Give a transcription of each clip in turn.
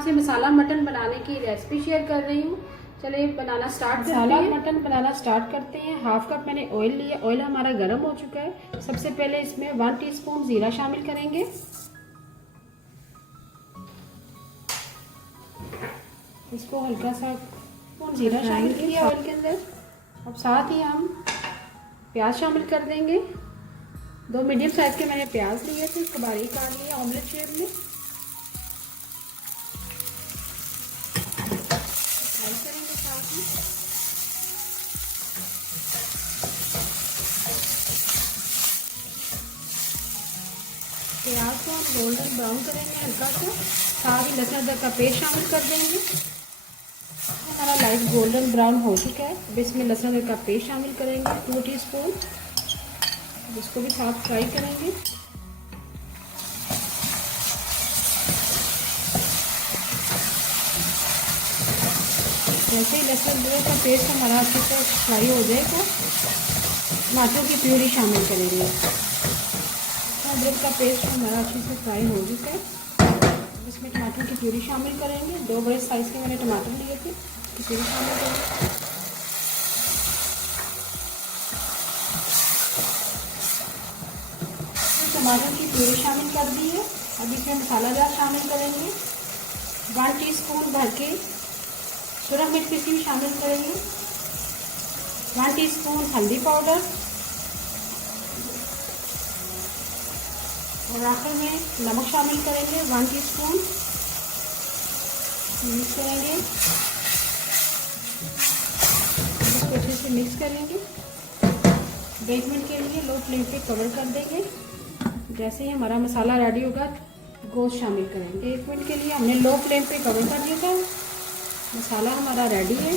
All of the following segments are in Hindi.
आपसे मसाला मटन बनाने की रेसिपी शेयर कर रही हूँ। चलिए बनाना स्टार्ट करते हैं। मसाला मटन बनाना स्टार्ट करते हैं। हाफ कप मैंने ऑयल लिया। ऑयल हमारा गर्म हो चुका है। सबसे पहले इसमें 1 टीस्पून जीरा शामिल करेंगे। इसको हल्का सा जीरा शामिल किया ऑयल के अंदर। अब साथ ही हम प्याज शामिल कर देंगे। 2 मीडियम साइज के मैंने प्याज लिए थे, इसको बारीक काट लिया ऑमलेट शेप में। फ्राई करेंगे साथ ही। प्याज को हम गोल्डन ब्राउन करेंगे हल्का सा। साथ ही लहसुन अदरक का पेस्ट शामिल कर देंगे। हमारा लाइट गोल्डन ब्राउन हो चुका है। अब इसमें लहसुन अदरक का पेस्ट शामिल करेंगे 2 टीस्पून। इसको भी साथ फ्राई करेंगे। जैसे ही लहसुन अदरक का पेस्ट हमारा अच्छे से फ्राई हो जाएगा, टमाटर की प्यूरी शामिल करेंगे। अदरक का पेस्ट हमारा अच्छे से फ्राई हो चुका है। इसमें टमाटर की प्यूरी शामिल करेंगे। 2 बड़े साइज़ के मैंने टमाटर लिए थे, इसकी प्यूरी शामिल करेंगे। टमाटर की प्यूरी शामिल कर दी है। अब इसमें मसाला जार शामिल करेंगे। 1 टीस्पून भर के सूरज मिर्च पीसी हुई शामिल करेंगे। 1 टीस्पून हल्दी पाउडर और आखिर में नमक शामिल करेंगे 1 टीस्पून। मिक्स करेंगे, इसको अच्छे से मिक्स करेंगे। 1 मिनट के लिए लो फ्लेम पे कवर कर देंगे। जैसे ही हमारा मसाला रेडी होगा, गोश्त शामिल करेंगे। 1 मिनट के लिए हमने लो फ्लेम पे कवर कर दिया था। मसाला हमारा रेडी है।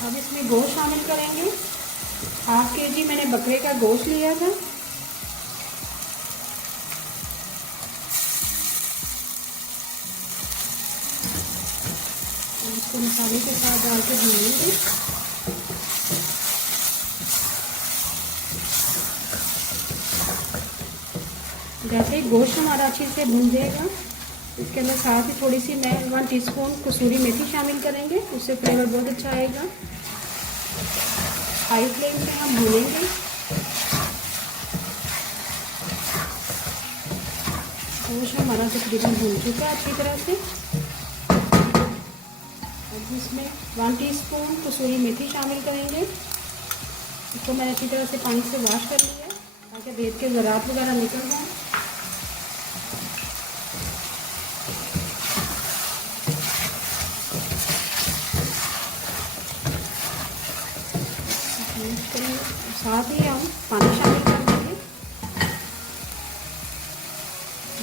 अब इसमें गोश्त शामिल करेंगे। 1/2 kg मैंने बकरे का गोश्त लिया था। इसको मसाले के साथ डाल के भूनेंगे। जैसे ही गोश्त हमारा अच्छे से भून जाएगा, इसके अंदर साथ ही थोड़ी सी मैं 1 टीस्पून कसूरी मेथी शामिल करेंगे। उससे फ्लेवर बहुत अच्छा आएगा। हाई फ्लेम पे हम भूनेंगे। गोश्त हमारा तकरीबन भून चुका है अच्छी तरह से। अब इसमें 1 टीस्पून कसूरी मेथी शामिल करेंगे। इसको मैंने अच्छी तरह से पानी से वॉश कर लिया ताकि रेत के ज़रात वगैरह निकल जाए। साथ ही हम पानी शामिल कर देंगे।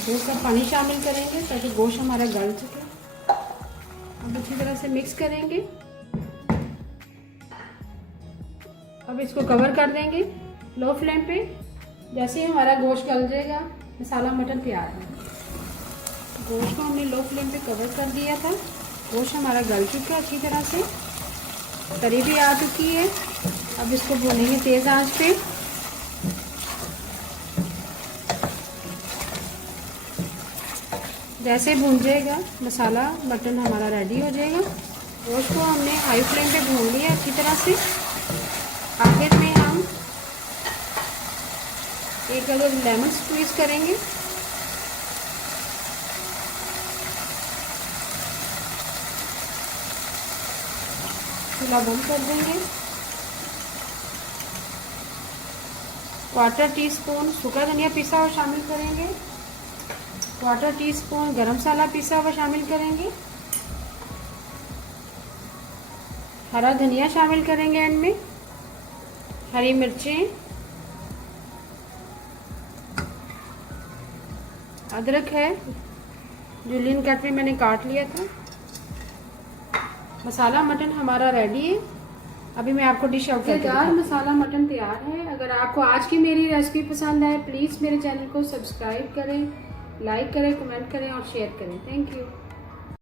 2 कप पानी शामिल करेंगे ताकि गोश्त हमारा गल सके। अब अच्छी तरह से मिक्स करेंगे। अब इसको कवर कर देंगे लो फ्लेम पे। जैसे ही हमारा गोश्त गल जाएगा, मसाला मटन तैयार है। गोश्त को हमने लो फ्लेम पे कवर कर दिया था। गोश्त हमारा गल चुका है अच्छी तरह से, तरी भी आ चुकी है। अब इसको भूनेंगे तेज़ आंच पे। जैसे भून जाएगा मसाला मटन हमारा रेडी हो जाएगा। गोश्त को हमने हाई फ्लेम पे भून लिया अच्छी तरह से। आखिर में हम एक अगर लेमन स्क्वीज करेंगे। चूल्हा बंद कर देंगे। 1/4 टीस्पून सूखा धनिया पिसा हुआ शामिल करेंगे। 1/4 टीस्पून गरम मसाला पिसा हुआ शामिल करेंगे। हरा धनिया शामिल करेंगे एंड में। हरी मिर्चें, अदरक है जूलियन कट में मैंने काट लिया था। मसाला मटन हमारा रेडी है। अभी मैं आपको डिश आउट करके दिखाऊंगी। मसाला मटन तैयार है। अगर आपको आज की मेरी रेसिपी पसंद आए, प्लीज़ मेरे चैनल को सब्सक्राइब करें, लाइक करें, कमेंट करें और शेयर करें। Thank you.